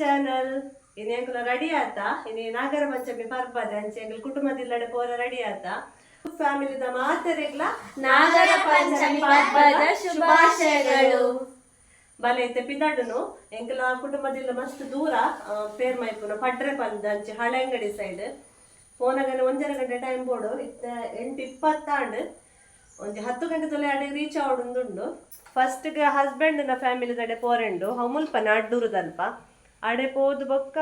Channel ಇನ್ನು uncle ready ಆತ ಇನ್ನು ನಾಗರ ಪಂಚಮಿ ಪರ್ಬದ ಅಂಚೆ ಎಂಕುಲು ಕುಟುಂಬದಿಲ್ಲಡೆ ಪೋರ ರೆಡಿ ಆತ ಫ್ಯಾಮಿಲಿದ ಮಾತರೆಗ್ಲ ನಾಗರ ಪಂಚಮಿ ಪರ್ಬದ ಶುಭಾಶಯಗಳು. ಬಲೆ ಇತ್ತೆ ಪಿದಾಡುನು ಎಂಕಲ ಕುಟುಂಬದಿಂದ ಮಸ್ತ್ ದೂರ ಪೇರ್ ಮೈಪುನ ಪಡ್ರೆ ಪಂದ ಅಂಚೆ ಹಳೆ ಅಂಗಡಿ ಸೈಡ್ ಫೋನಾಗನೆ ಒಂಜರ ಗಂಟೆ ಟೈಮ್ ಬೋಡು, ಇತ್ತ ಎಂಟು ಇಪ್ಪತ್ತಾಂಡ್ ಒಂದು ಹತ್ತು ಗಂಟೆ ತೊಲೆ ಅಡೆ ರೀಚ್ ಆವಡುಂದುಂಡು. ಫಸ್ಟ್ಗೆ ನ ಫ್ಯಾಮಿಲಿ ದಡೆ ಪೋರೆಂಡು ಮುಲ್ಪನ ಅಡ್ಡೂರು ದಲ್ಪ ಅಡೆ ಪೋದು ಬೊಕ್ಕ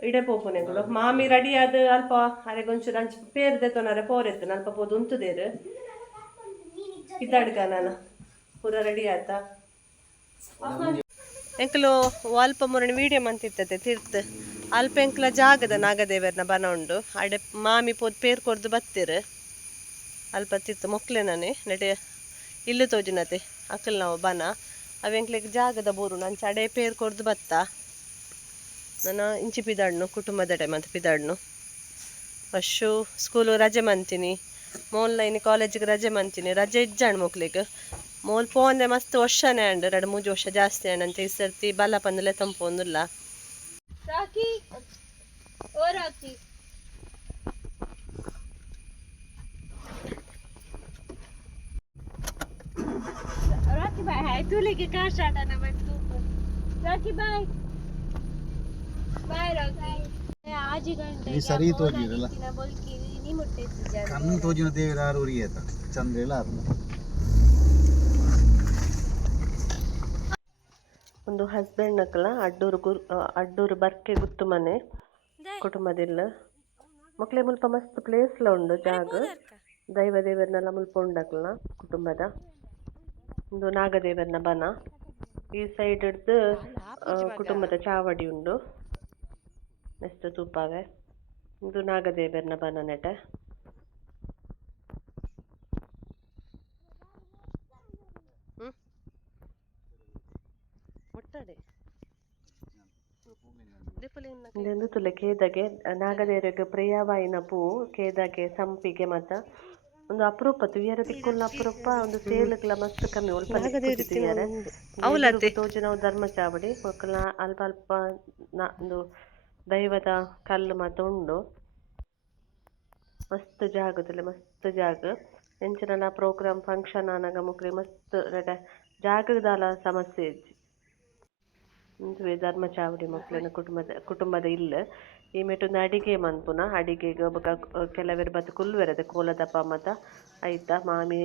ಇಡೆ ಮಾಮಿ ರೆಡಿ ಆದ ಅಲ್ಪ ಅರೆಗೊಂಚೂರು ಅಂಚ ಪೇರ್ದೆ ತೊನರೆ ಪೋರೆತ್ತು ಅಲ್ಪ ಪೋದು ಉಂತುದೇರು ಇದ್ದಾಡ್ಕ ನಾನು. ಪೂರ ರೆಡಿ ಆಯ್ತಾ? ಎಂಕಲು ಅಲ್ಪ ಮುರಣಿ ಅಂತ ಇರ್ತದೆ ತೀರ್ಥ ಅಲ್ಪ ಎಂಕಲ ಜಾಗದ ನಾಗದೇವರನ್ನ ಬನ ಉಂಡು. ಅಡೆ ಮಾಮಿ ಪೋದು ಪೇರ್ ಕೊರ್ದು ಬತ್ತಿರು. ಅಲ್ಪ ತಿರ್ತು ಮೊಕ್ಲೆನನೆ ನಡೆ ಇಲ್ಲು ತೋಜಿನತೆ ಅಕ್ಕಲ್ ನಾವು ಬನ. ಅವೆಂಕ್ಲೆಗ್ ಜಾಗದ ಬೋರು ನಂಚ ಅಡೆ ಪೇರ್ ಕೊರ್ದು ಬತ್ತ. ನಾನು ಇಂಚಿ ಪಿದಾಡ್ನು ಕುಟುಂಬದಡೆ ಮತ್ತು ಪಿದಾಡ್ನು. ಫಸ್ಟು ಸ್ಕೂಲು ರಜೆ ಮಂತೀನಿ ಮೋನ್ಲೈನ್ ಕಾಲೇಜಿಗೆ ರಜೆ ಮಂತೀನಿ ರಜೆ ಇಜ್ಜಾಣ್ ಮಕ್ಳಿಗೆ. ಮೋಲ್ ಪೋಂದೆ ಮಸ್ತ್ ವರ್ಷನೇ ಅಂಡ್ ಎರಡು ಮೂಜು ವರ್ಷ ಜಾಸ್ತಿ ಅಂಡ್ ಅಂತ ಈ ಸರ್ತಿ ಬಲ್ಲ ಪಂದಲೆ ತಂಪೊಂದಿಲ್ಲ ರಾಕಿ ಬಾಯ್ ಕಾಶಾಟನ ಬಂತು ರಾಕಿ ಬಾಯ್. ಈ ಸರಿ ತೋಜಿರಲ್ಲ ಕಣ್ಣು ತೋಜಿನ ದೇವರ ಆರು ಉರಿಯತ ಚಂದ್ರ ಇಲ್ಲ ಒಂದು ಹಸ್ಬೆಂಡ್ ನಕಲ ಅಡ್ಡೂರು ಗುರ್ ಅಡ್ಡೂರು ಬರ್ಕೆ ಗುತ್ತು ಮನೆ. ಕುಟುಂಬದಿಲ್ಲ. ಮಕ್ಕಳೇ ಮುಲ್ಪ ಮಸ್ತ್ ಪ್ಲೇಸ್ಲ ಉಂಡು ಜಾಗ. ದೈವ ದೇವರನ್ನೆಲ್ಲ ಮುಲ್ಪ ಉಂಡಕ್ಲ ಕುಟುಂಬದ. ಒಂದು ನಾಗದೇವರನ ಬನ. ಈ ಸೈಡ್ ಹಿಡ್ದು ಕುಟುಂಬದ ಚಾವಡಿ ಉಂಡು. ಮಸ್ತ್ ತೂಪಾವೆ ಇದು ನಾಗದೇವರನ ಬನ ನೆಟೆ ಹ್ಮ್ ಮುಟ್ಟಡೆ ಇದೊಂದು ತುಲೆ ಕೇದಗೆ ನಾಗದೇವರಿಗೆ ಪ್ರಿಯವಾಯಿನ ಪೂ ಕೇದಗೆ ಸಂಪಿಗೆ ಮತ್ತ ಒಂದು ಅಪರೂಪ ತುಯ್ಯರ ತಿಕ್ಕುಲ್ಲ ಅಪರೂಪ ಒಂದು ಸೇಲಕ್ಲ ಮಸ್ತ್ ಕಮ್ಮಿ ತುಯ್ಯರೆ ತೋಜು ನಾವು ಧರ್ಮ ಚಾವಡಿ ಮಕ್ಕಳ ಅಲ್ಪ ಅಲ್ಪ ನ- ಒಂದು ದೈವದ ಕಲ್ಲು ಮಾತ ಉಂಡು. ಮಸ್ತ್ ಜಾಗದಲ್ಲಿ ಮಸ್ತ್ ಜಾಗ. ಎಂಚಿನ ಪ್ರೋಗ್ರಾಮ್ ಫಂಕ್ಷನ್ ಆನಾಗ ಮುಕ್ಲಿ ಮಸ್ತ್ ನೆಟ ಜಾಗದಾಲ ಸಮಸ್ಯೆ ಇಜ್ಜಿ. ಇಂದುವೆ ಧರ್ಮ ಚಾವಡಿ ಮಕ್ಳಿನ ಕುಟುಂಬದ ಕುಟುಂಬದ ಇಲ್ಲ. ಈ ಮೆಟ್ಟೊಂದು ಅಡಿಗೆ ಮನ್ಪುನ ಅಡಿಗೆಗೆ ಒಬ್ಬ ಕೆಲವರು ಬತ್ತು ಕುಲ್ವೆರದ ಕೋಲದಪ್ಪ ಮತ ಆಯ್ತಾ ಮಾಮಿ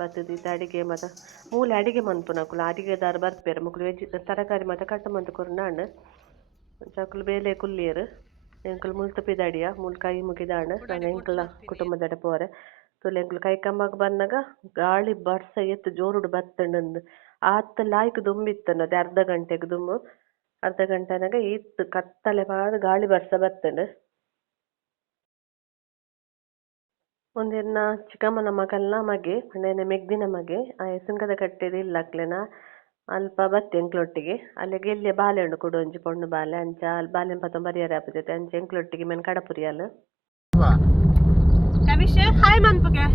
ಬತ್ತದಿದ್ದ ಅಡಿಗೆ ಮತ. ಮೂಲೆ ಅಡಿಗೆ ಮನ್ಪುನ ಕುಲ, ಅಡಿಗೆದಾರ ಬರ್ಪೇರು ಮಕ್ಕಳು ವೆಜ್, ತರಕಾರಿ ಮತ ಕಟ್ಟ ಕೊರ್ನಾಂಡ್. ಚಕುಲು ಬೇಲೆ കുല്ലിയർ ಎಂಕುಲು ಮುಲ್ತ ಪಿದಾಡಿಯ ಮುಲ್ ಕೈ ಮುಗಿದಾಂಡ್ ನಾನು ಎಂಕುಲ ಕುಟುಂಬದಡ ಪೋರೆ ತುಲೆ ಎಂಕುಲು ಕೈ ಕಮ್ಮಗ್ ಬಂದಾಗ ಗಾಳಿ ಬರ್ಸ ಎತ್ತು ಜೋರುಡು ಬತ್ತಂಡ್ ಆತ್ ಲಾಯ್ಕ್ ದುಂಬಿತ್ತನ್ನದೆ ಅರ್ಧ ಗಂಟೆಗೆ ದುಂಬು ಅರ್ಧ ಗಂಟೆನಾಗ ಈತ್ ಕತ್ತಲೆ ಪಾಡು ಗಾಳಿ ಬರ್ಸ ಬತ್ತಂಡ್ ಒಂದಿನ ಚಿಕ್ಕಮ್ಮನ ಮಗಲ್ನ ಮಗೆ ಪಂಡೇನೆ ಮೆಗ್ದಿನ ಮಗೆ ಆ ಸುಂಕದ ಕಟ್ಟೆದು ಇಲ್ಲ ಅಕ್ಲೆನ ಅಲ್ಪ ಬತ್ತೆ ಎಂಕ್ಲೊಟ್ಟಿಗೆ ಅಲ್ಲಿಗೆ ಎಲ್ಲಿಯ ಬಾಲೆ ಉಂಡು ಕೊಡು ಒಂಜಿ ಪೊಣ್ಣು ಬಾಲೆ ಅಂಚ ಅಲ್ಲಿ ಬಾಲೆನ್ ಪತ್ತ ಬರಿಯಾರೆ ಆಪುಜತೆ ಅಂಚ ಎಂಕ್ಲೊಟ್ಟಿಗೆ ಮೆನ್ ಕಡಪುರಿಯಲ್ ಕವಿಶ್ ಹಾಯ್ ಮನ್ಪುಗೆ.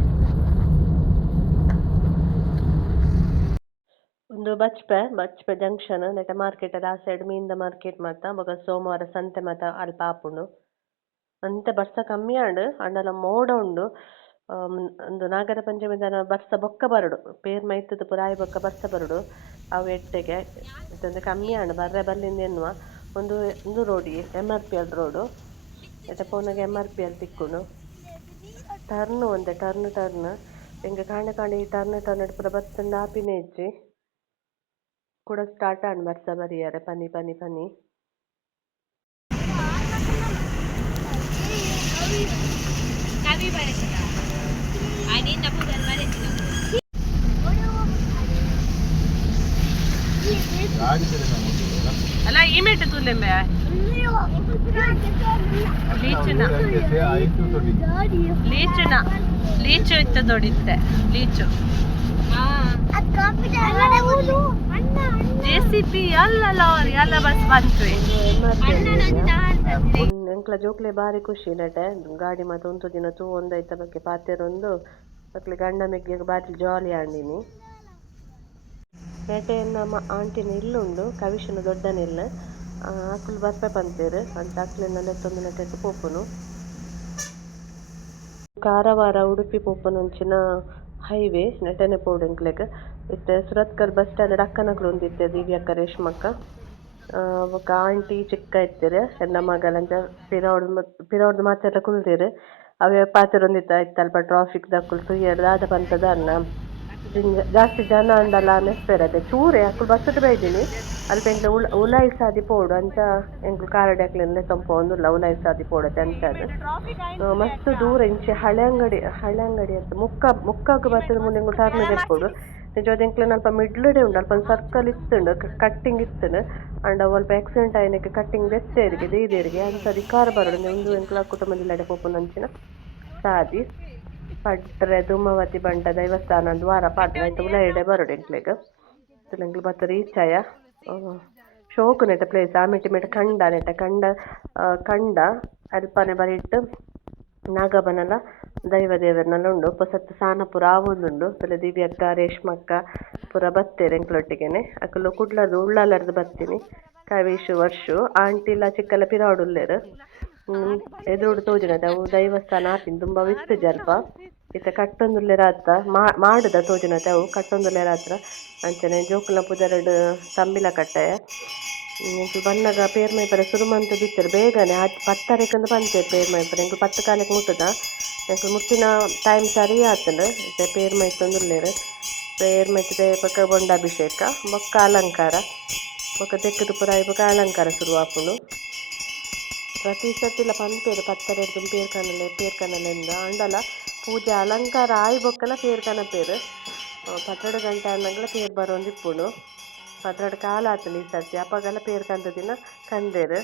ಒಂದು ಬಚ್ಪೆ ಬಚ್ಪೆ ಜಂಕ್ಷನ್ ನೆಟ ಮಾರ್ಕೆಟ್ ಆ ಸೈಡ್ ಮೀನ್ದ ಮಾರ್ಕೆಟ್ ಮಾತ ಬೊಕ ಸೋಮವಾರ ಸಂತೆ ಮಾತ ಅಲ್ಪ ಆಪುಂಡು. ಅಂತ ಬರ್ಸ ಕಮ್ಮಿ ಆಂಡ್ ಅಂಡಲ ಮೋಡ ಉಂಡು. ಒಂದು ನಾಗರ ಪಂಚಮಿ ದನ ಬರ್ಸ ಬೊಕ್ಕ ಬರಡು. ಪೇರ್ ಮೈತದ ಪುರಾಯಿ ಬೊಕ್ಕ ಬರ್ಸ ಬರಡು. ಅವು ಎಟ್ಟೆಗೆ ಇದೊಂದು ಕಮ್ಮಿ ಆಂಡ್ ಬರ್ರೆ ಬರ್ಲಿಂದ ಎನ್ನುವ ಒಂದು ಒಂದು ರೋಡಿ M R P L road ಎಟ ಪೋನಾಗ ಎಂ ಆರ್ ಪಿ ಎಲ್ ತಿಕ್ಕುಂಡು ಟರ್ನ್ ಒಂದೆ ಟರ್ನ್ ಟರ್ನ್ ಹಿಂಗೆ ಕಾಣೆ ಕಾಂಡ ಈ ಟರ್ನ್ ಟರ್ನ್ ಪೂರ ಬತ್ತಂಡ ಆಪಿನೇ ಇಜ್ಜಿ. ಕೂಡ ಸ್ಟಾರ್ಟ್ ಆಂಡ್ ಬರ್ಸ ಬರಿಯಾರೆ, ಪನಿ ಪನಿ ಪನಿ. ಕವಿ ಬರೆಸಿದ ಅಲ್ಲ, ಈ ಮೇಟ್ ತುಲೆಂಬೆ ಲೀಚುನ. ಲೀಚುನ. ಲೀಚು ಇತ್ತು ದೊಡಿತ್ತೆ ಲೀಚು. ಜೆ ಸಿ ಪಿ ಎಲ್ಲ ಲಾರಿ ಎಲ್ಲ ಬಸ್ ಬಂತು ಎಂಕ್ಲ ಜೋಕ್ಲೆ ಬಾರಿ ಖುಷಿ ನಟೆ. ಗಾಡಿ ಮಾತ ಒಂದು ದಿನ ತೂ ಒಂದೈತ ಬಗ್ಗೆ ಪಾತೆರೊಂದು ಮಕ್ಳಿಗೆ ಗಂಡ ಮೆಗ್ಗಿಗೆ ಬಾರಿ ಜಾಲಿ ಆಂಡಿನಿ. ನೆಟೆ ನಮ್ಮ ಆಂಟಿನ ಇಲ್ಲುಂಡು ಕವಿಶನ ದೊಡ್ಡನಿಲ್ಲ ಅಕ್ಕಲು ಬರ್ಪೆ ಪಂತೇರು ಅಂಚ ಅಕ್ಲಿನ ಲೆತ್ತೊಂದು ನೆಟ್ಟೆಟ್ಟು ಪೋಪುನು. ಕಾರವಾರ, ಉಡುಪಿ ಪೋಪುನಂಚಿನ ಹೈವೇ ನೆಟ್ಟನೆ ಪೋಡೆಂಕ್ಲೆಗ್ ಇತ್ತೆ ಸುರತ್ಕಲ್ ಬಸ್ ಸ್ಟ್ಯಾಂಡ್ ಅಕ್ಕನಕ್ಲು ಒಂದಿತ್ತೆ ದಿವ್ಯಕ್ಕ, ರೇಷ್ಮಕ್ಕ. ಬೊಕ ಆಂಟಿ ಚಿಕ್ಕ ಇತ್ತೆರ್ ಎನ್ನ ಮಗಳಂತ ಪಿರವುಡ್ ಪಿರವುಡ್ದು ಮಾತೆರ್ಲ ಕುಲ್ದೆರ್. ಅವೇ ಪಾತೆರೊಂದಿತ್ತ ಇತ್ತ ಅಲ್ಪ ಟ್ರಾಫಿಕ್ ದಕ್ಕುಲು ಫ್ರೀ ದಾದ ಪಂತದ ಅನ್ನ. ಜಾಸ್ತಿ ಜನ ಅಂಡಲ ಅದೇ? ಚೂರೆ ಅಕ್ಕಲು ಬಸ್ಸುಡ್ ಬೈದಿನಿ ಅಲ್ಪ ಎಂಕ್ಲೆ ಉಲ ಉಲಾಯಿಸಾದಿ ಪೋಡು ಅಂಚ ಎಂಕ್ಲು ಕಾರಡೆ ಅಕ್ಲೆನ್ಲೆ ಉಲಾಯಿ ಸಾದಿ ಅಂತ ಅದು. ಮಸ್ತ್ ದೂರ ಇಂಚೆ ಹಳೆ ಅಂಗಡಿ ಹಳೆ ಅಂಗಡಿ ಅಂತ. ಮುಕ್ಕ ಮುಕ್ಕಗ್ ಬರ್ತದ ಮುಂದೆ ಎಂಗು ಟರ್ನ್ ಇರ್ಬೋದು ನಿಜವಾದ ಎಂಕ್ಲೆನ್ ಅಲ್ಪ ಮಿಡ್ಲಡೆ ಉಂಡು ಅಲ್ಪ ಸರ್ಕಲ್ ಇತ್ತುಂಡು ಕಟ್ಟಿಂಗ್ ಇತ್ತುಂಡು. ಅಂಡ್ ಅಲ್ಪ ಆಕ್ಸಿಡೆಂಟ್ ಆಯ್ನಕ್ಕೆ ಕಟ್ಟಿಂಗ್ ದೆತ್ತೇರಿಗೆ ದೇದೇರಿಗೆ ಅಂಚ ಕಾರ್ ಬರೋಡು ಒಂದು ಎಂಕ್ಲ ಕುಟುಂಬದಿಲ್ಲಡೆ ಪೋಪುನಂಚಿನ ಸಾದಿ. ಪಡ್ರೆ ಧೂಮವತಿ ಬಂಡ ದೇವಸ್ಥಾನ ದ್ವಾರ ಪಾತ್ರ ಆಯ್ತು ಉಲಾಯಿಡೆ ಬರೋಡು ಎಂಕ್ಲೆಗ್ ಎಂಕ್ಲು ಬತ್ತ ರೀಚಾಯ ಶೋಕು ನೆಟ್ಟ ಪ್ಲೇಸ್ ಆಮೆಟ್ ಮಿಟ ಕಂಡ ನೆಟ್ಟ ಕಂಡ ಆ, ಕಂಡ ಅಲ್ಪನೆ ಬರಿಟ್ ನಾಗಬನಲ ದೈವ ದೇವರನೆಲ್ಲ ಉಂಡು ಪೊಸತ್ ಸಾನ ಆವೊಂದುಂಡು ಅಕ್ಕ ದಿವ್ಯಕ್ಕ ರೇಷ್ಮಕ್ಕ ಪೂರ ಬತ್ತೇರ್ ಎಂಕ್ಲೊಟ್ಟಿಗೆನೆ ಅಕುಲು ಕುಡ್ಲದು ಉಳ್ಳಾಲರ್ದು ಬತ್ತೀನಿ ಕವಿಶು ವರ್ಷು ಆಂಟಿಲ ಚಿಕ್ಕಲ ಹ್ಮ್ ಎದುರುಡು ತೋಜುನದ ಅವು ದೈವಸ್ಥಾನ ಆತಿನ್ ತುಂಬಾ ವಿತ್ತು ಜಲ್ಪ ಇತ್ತ ಕಟ್ಟೊಂದುಲ್ಲೆರ್ ಆತ ಮಾ- ಮಾಡುದ ತೋಜುನತೆ ಅವು. ಕಟ್ಟೊಂದುಲ್ಲೆರ್ ಹತ್ರ ಅಂಚನೆ ಜೋಕುಲ ಪುದರಡ್ ತಂಬಿಲ ಕಟ್ಟೆ. ಎಂಕು ಬನ್ನಗ ಪೇರ್ ಸುರು ಸುರುಮಂತ ದಿತ್ತರು ಬೇಗನೆ ಹತ್ತು ಪತ್ತರೆಕಂದು ಪಂಚೆ ಪೇರ್ ಮೈಪರೆ ಎಂಕು ಪತ್ತು ಕಾಲಕ್ಕೆ ಮುಟ್ಟದ. ಎಂಕು ಮುಟ್ಟಿನ ಟೈಮ್ ಸರಿ ಆತಂಡು ಇತ್ತೆ ಪೇರ್ ಪೇರ್ ಮೈತದೆ ಪಕ್ಕ ಬೊಂಡಾಭಿಷೇಕ ಬೊಕ್ಕ ಅಲಂಕಾರ. ಬೊಕ್ಕ ತೆಕ್ಕದು ಪುರ ಬೊಕ್ಕ ಅಲಂಕಾರ ಶುರು ಆಪುಂಡು ಪ್ರತಿ ಸತಿಲ ಪಂಪೇರು ಪತ್ತರೆಡ್ದು ಪೇರ್ ಕನಲೆ ಆಂಡಲ ಕನಲೆಂದ ಅಂಡಲ ಪೂಜೆ ಅಲಂಕಾರ ಆಯಿ ಬೊಕ್ಕಲ ಪೇರ್. ಕನಪೇರು ಪತ್ತೆರಡು ಗಂಟೆ ಅನ್ನಂಗಲ ಪೇರ್ ಬರೋಂದಿಪ್ಪುಂಡು ಪತ್ತೆರಡು ಕಾಲ ಆತಲಿ ಈ ಸರ್ತಿ ಅಪ್ಪಗೆಲ್ಲ ಪೇರ್ ಕಂದ ದಿನ ಕಂದೇರು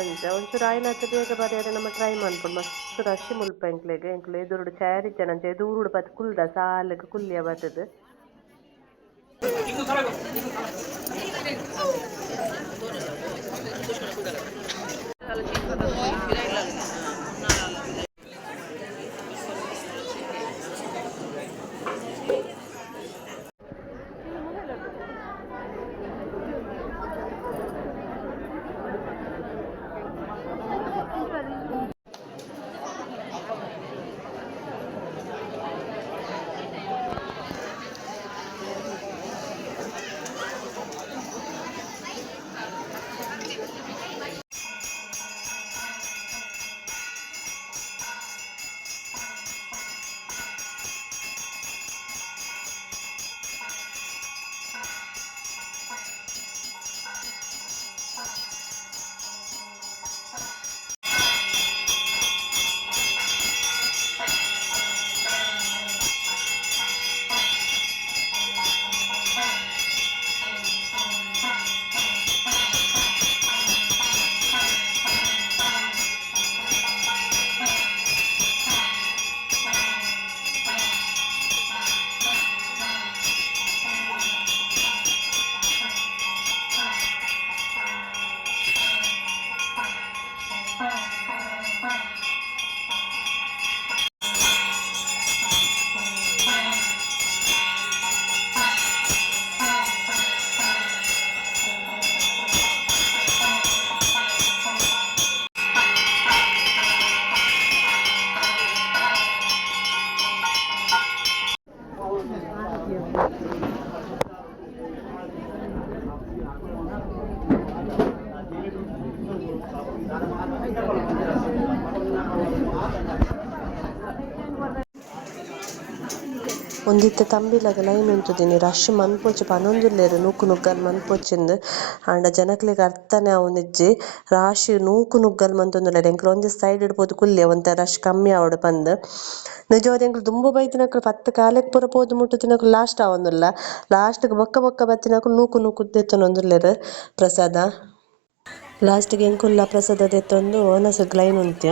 ಅಂಚ ಒಂಚೂರು ಆಯ್ನಾತ ಬೇಗ ಬರೆಯೋದು ನಮ್ಮ ಟ್ರೈ ಮಾಡ್ಕೊಂಡು ಮಸ್ತ್ ರಶ್ ಮುಲ್ಪ ಎಂಕ್ಲೆಗ್ ಎಂಕ್ಲು ಎದುರುಡು ಚಾರ್ ಇಜ್ಜನಂಚ ಎದುರುಡು ಬತ್ ಕುಲ್ದ ಸಾಲಕ್ಕೆ ಕುಲ್ಲಿಯ ಬತ್ತದು. ಒಂದಿತ್ತ ತಂಬಿಲಗ ಲೈನ್ ಉಂತುದಿನಿ ರಶ್ ಮನ್ಪೊಚ್ಚು, ಪನೊಂದುಲ್ಲೆರ್ ನೂಕು ನುಗ್ಗಲ್ ಮನ್ಪೊಚ್ಚಿಂದ್. ಆಂಡ ಜನಕ್ಲೆಗ್ ಅರ್ಥನೆ ಆವುನಿಜ್ಜಿ. ರಾಶಿ ನೂಕು ನುಗ್ಗಲ್ ಮಂತೊಂದುಲ್ಲೆರ್. ಎಂಕ್ಲೆ ಒಂಜಿ ಸೈಡ್ ಡ್ ಪೋದು ಕುಲ್ಲೆ ರಶ್ ಕಮ್ಮಿ ಆವಡ್ ಪಂದ್. ನಿಜವಾದ ಎಂಕ್ಲೆ ದುಂಬು ಬೈದಿನಕುಲು ಪತ್ತು ಕಾಲೆಗ್ ಪೂರ ಪೋದು ಮುಟ್ಟುತಿನಕ್ಲು ಲಾಸ್ಟ್ ಆವೊಂದುಲ್ಲ. ಲಾಸ್ಟ್ಗ್ ಬೊಕ್ಕ ಬೊಕ್ಕ ಬತ್ತಿನಕ್ಲು ನೂಕು ನೂಕು ದೆತ್ತೊನೊಂದುಲ್ಲೆರ್. ಪ್ರಸಾದ. ಲಾಸ್ಟ್ಗೆ ಎಂಕುಲ್ಲ ಪ್ರಸಾದ ದೆತ್ತೊಂದು ಒನಸ್ ಲೈನ್ ಉಂತ್ಯ.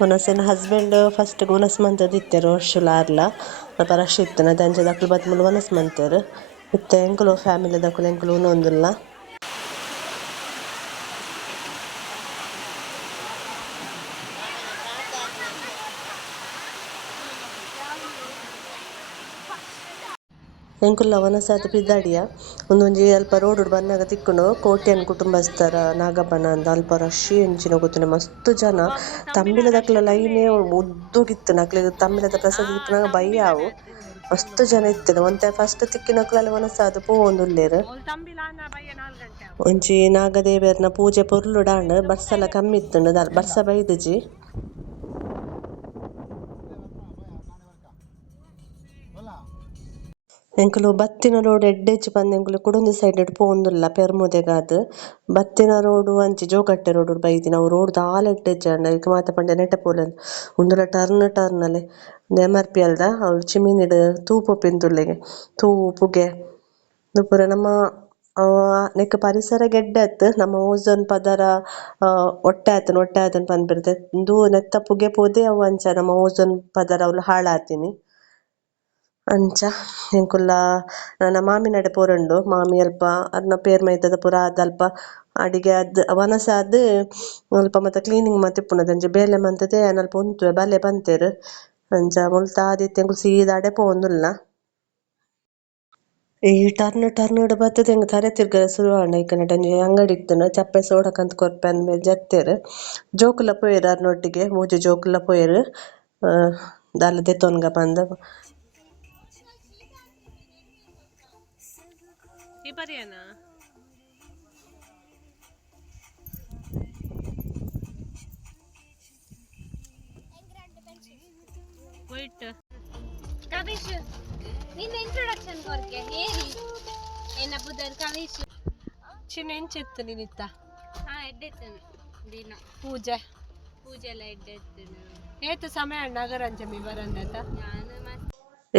ಒನಸೆನ ಹಸ್ಬೆಂಡ್ ಫಸ್ಟ್ ಒನಸ್ ಮಂತದ್ ಇತ್ತೆರ್, ಶುಲಾರ್ಲ ಅಲ್ಪ ರಶ್ ಇತ್ತುನ ದಂಚೆ ದಕ್ಲ್ ಮಂತೆರ್ ಇತ್ತೆ ಎಂಕುಲು ಫ್ಯಾಮಿಲಿ ದಕುಲು ಎಂಕುಲು ಉನೊಂದುಲ್ಲ ಎಂಕುಲ್ಲ ವನಸಾದ ಪಿದ್ದಾಡಿಯ ಉಂದೊಂಜಿ ಅಲ್ಪ ರೋಡ್ ಬನ್ನಾಗ ತಿಕ್ಕುಂಡು ಕೋಟ್ಯನ್ ಕುಟುಂಬಸ್ಥರ ನಾಗಪ್ಪನ ಅಂದ ಅಲ್ಪ ರಶ್ ಎಂಚಿನ ಗೊತ್ತಿನ. ಮಸ್ತ್ ಜನ. ತಂಬಿಲದಕ್ಲ ಲೈನೇ ಉದ್ದುಗಿತ್ತು. ನಕ್ಲಿಗ್ ತಂಬಿಲದ ಪ್ರಸಾದ ತಿಕ್ಕುನಾಗ ಭಯ ಅವು. ಮಸ್ತ್ ಜನ ಇತ್ತಿನ. ಒಂತೆ ಫಸ್ಟ್ ತಿಕ್ಕಿನಕ್ಲೆಲ್ಲ ಮನಸ್ಸಾದ ಪೋವೊಂದುಲ್ಲೆರ್ ಒಂಜಿ ನಾಗದೇವಿಯರ್ನ ಪೂಜೆ ಪೊರ್ಲುಡಾಂಡ್ ಬರ್ಸಲ ಕಮ್ಮಿ ಇತ್ತುಂಡು. ಬರ್ಸ ಬೈದುಜಿ ಎಂಕುಲು ಬತ್ತಿನ ರೋಡ್ ಎಡ್ಡೆಚ್ಚಿ ಪಂದ್ ಎಂಕುಲು ಕುಡೊಂಜಿ ಸೈಡ್ ಪೋವೊಂದುಲ್ಲ ಪೆರ್ಮುದೆಗಾದ್. ಬತ್ತಿನ ರೋಡ್ ಅಂಚಿ ಜೋಗಟ್ಟೆ ರೋಡ್ ಬೈದಿನ. ಅವು ರೋಡ್ ದಾಲ ಎಡ್ಡೆಚ್ಚಿ ಆಂಡ ಐಕ್ ಮಾತ ಪಂಡ ನೆಟ್ಟ ಪೋಲೆಂದ್ ಉಂದುಲ ಟರ್ನ್ ಟರ್ನ್ ಲೆ ಎಂ ಆರ್ ಪಿ ಅಲ್ದ ಅವ್ಲು ಚಿಮಿನಿಡ್ ತೂಪು ಪಿಂತುಲ್ಲೆಗೆ ತೂವು ಪುಗೆ ಉಂದು ಪೂರ ನಮ್ಮ ನೆಕ್ ಪರಿಸರ ಗೆಡ್ಡೆತ್. ನಮ್ಮ ಓಜೋನ್ ಪದರ ಒಟ್ಟೆ ಆತುಂಡು ಒಟ್ಟೆ ಆತುಂಡು ಪನ್ಪಿರ್ತೆ ಉಂದು ನೆತ್ತ ಪುಗೆ ಪೋದೆ ಅವು ಅಂಚ. ನಮ್ಮ ಓಝೋನ್ ಪದರ ಅವ್ಲು ಹಾಳಾತಿನಿ. ಅಂಚ ಎಂಕುಲ್ಲ ನನ್ನ ಮಾಮಿನಡೆ ಪೋರೊಂಡು. ಮಾಮಿ ಅಲ್ಪ ಅರ್ನ ಪೇರ್ ಮೈತದ ಪೂರ ಆದ್ ಅಲ್ಪ ಅಡಿಗೆ ಆದ್ ವನಸ ಆದ್ ಅಲ್ಪ ಕ್ಲೀನಿಂಗ್ ಮತ್ತೆ ಅಂಚ ಬೇಲೆ ಮಂತದೆ ಅಲ್ಪ ಉಂತುವೆ ಬಲೆ ಪಂತೆರ್ ಅಂಚ ಮುಲ್ತ ಆದಿತ್ಯ ಎಂಕುಲು ಸೀದಾ ಅಡೆ ಪೋವೊಂದುಲ್ಲ. ಈ ಟರ್ನ್ ಟರ್ನ್ ಬತ್ತುದು ಹೆಂಗ್ ತಲೆ ಆಂಡ ಐಕನೆಟ್ ಒಂಜಿ ಅಂಗಡಿ ಇತ್ತುಂಡು ಚಪ್ಪೆ ಸೋಡಕಂತ ಕೊರ್ಪೆ ಅಂದ್ಮೇಲೆ ಜತ್ತೇರು. ಜೋಕುಲ ಪೋಯೆರ್ ಅರ್ನೊಟ್ಟಿಗೆ ಮೂಜಿ ಜೋಕುಲ ಪೋಯೆರ್. ಆ, ದಾಲ ದೆತೊನ್ಗ ಪಂದ್. ಪರಿಯನ ವೈಟ್ ಕವಿಶ್ ನಿನ್ನ ಇಂಟ್ರೊಡಕ್ಷನ್ ಕೊರ್ಕೆ ಹೇರಿ ಎನ್ನ ಬುದ್ಧನ್ ಕವಿಶ್ ಚಿನ್ನ ಎಂಚಿತ್ತು ನಿನ್ನಿತ್ತ. ಹಾ ಎಡ್ಡೆತ್ತೇನೆ ದಿನ. ಪೂಜೆ. ಪೂಜೆ ಎಲ್ಲ ಎಡ್ಡೆತ್ತೇನೆ ಏತು ಸಮಯ ನಗರಂಜಮಿ ಮತ್ತೆ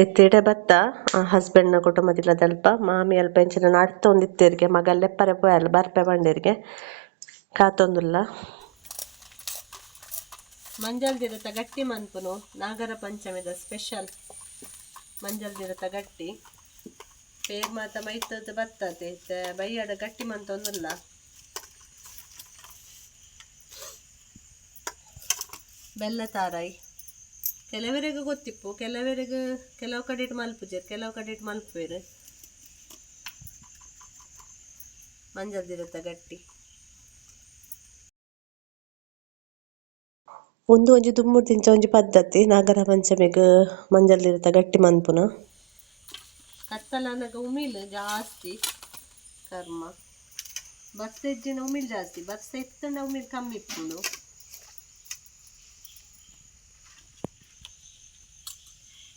ಎತ್ತಿಡೆ ಬತ್ತ ಹಸ್ಬೆಂಡ್ನ ಕುಟುಂಬದಿಲ್ಲ ದಲ್ಪ ಮಾಮಿ ಅಲ್ಪ ಎಂಚಿನ ನಡ್ತೊಂದಿತ್ತೇರ್ಗೆ ಮಗ ಲೆಪ್ಪರೆ ಪೋಯಲ್ಲ ಬರ್ಪೆ ಬಂಡಿರ್ಗೆ. ಕಾತೊಂದುಲ್ಲ. ಮಂಜಲ್ ದಿರತ ಗಟ್ಟಿ ಮನ್ಪುನು ನಾಗರ ಪಂಚಮಿದ ಸ್ಪೆಷಲ್ ಮಂಜಲ್ ದಿರತ ಗಟ್ಟಿ. ಪೇರ್ ಮಾತ ಮೈತದ ಬರ್ತದೆ ಬೈಯಡ ಗಟ್ಟಿ ಮಂತೊಂದುಲ್ಲ. ಬೆಲ್ಲ ತಾರಾಯಿ. ಕೆಲವರಿಗೆ ಗೊತ್ತಿಪ್ಪು ಕೆಲವರಿಗೆ ಕೆಲವು ಕಡೆ ಇಟ್ಟು ಮಲ್ಪುಜೇರು ಕೆಲವು ಕಡೆ ಇಟ್ಟು ಮಲ್ಪುವೇರು ಮಂಜಲ್ದಿರುತ್ತ ದಿರತ ಗಟ್ಟಿ. ಒಂದು ಒಂಜಿ ದುಮ್ಮುಡು ತಿಂಚ ಒಂಜಿ ಪದ್ಧತಿ ನಾಗರ ಪಂಚಮಿಗ್ ಮಂಜಲ್ದಿರುತ್ತ ಗಟ್ಟಿ ಮನ್ಪುನ? ಕತ್ತಲನಗ ಉಮಿಲ್ ಜಾಸ್ತಿ ಕರ್ಮ. ಇಜ್ಜಿನ ಉಮಿಲ್ ಜಾಸ್ತಿ ಎತ್ತಂಡ ಉಮಿಲ್ ಕಮ್ಮಿ ಇಪ್ಪುಂಡು.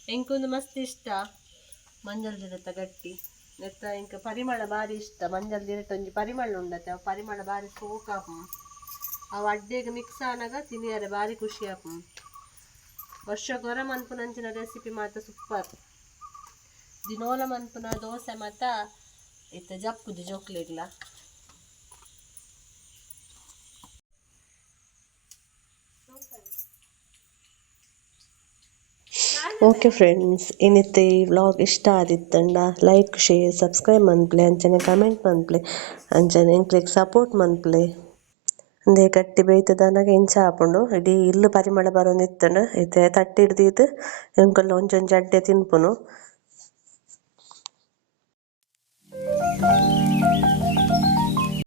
ಎಂಕೊಂದು ಮಸ್ತ್ ಇಷ್ಟ. ಮಂಜಲ್ ದಿರತ ಗಟ್ಟಿ. ನೆತ್ತ ಎಂಕ ಪರಿಮಳ ಬಾರಿ ಇಷ್ಟ. ಮಂಜಲ್ ದಿರಟ ಒಂಜಿ ಪರಿಮಳ ಉಂಡತೆ. ಅವು ಪರಿಮಳ ಬಾರಿ ಸೋಕಾಪು. ಅವು ಅಡ್ಡೆಗೆ ಮಿಕ್ಸ್ ಆನಾಗ ತಿನಿಯರೆ ಬಾರಿ ಖುಷಿ ಆಪು ವರ್ಷ ಗೊರ ಮನ್ಪುನಂಚಿನ ರೆಸಿಪಿ ಮಾತ್ರ ಸೂಪರ್ ದಿನೋಲ ಮನ್ಪುನ ದೋಸೆ ಮಾತ ಇತ್ತ ಜಪ್ಪುದು ಜೋಕ್ಲೆಗ್ಲ ಓಕೆ ಫ್ರೆಂಡ್ಸ್ ಇನ್ನಿತ್ತೆ ಈ ವ್ಲಾಗ್ ಇಷ್ಟ ಆದಿತ್ತಂಡ ಲೈಕ್ ಶೇರ್ ಸಬ್ಸ್ಕ್ರೈಬ್ ಮನ್ಪ್ಲೆ, ಅಂಚನೆ ಕಮೆಂಟ್ ಮನ್ಪ್ಲೆ, ಅಂಚನೆ ಎಂಕ್ಲೆಗ್ ಸಪೋರ್ಟ್ ಮನ್ಪ್ಲೆ. ಅಂದೆ ಕಟ್ಟಿ ಬೇಯ್ತದನಗ ಇಂಚ ಆಪುಂಡು ಇಡೀ ಇಲ್ಲು ಪರಿಮಳ ಬರೋಂದಿತ್ತಂಡು ಇದೆ ತಟ್ಟಿ ಹಿಡ್ದಿದ್ದು ಎಂಕುಲ್ಲ ಒಂಚೊಂದು ಜಡ್ಡೆ ತಿನ್ಪುನು.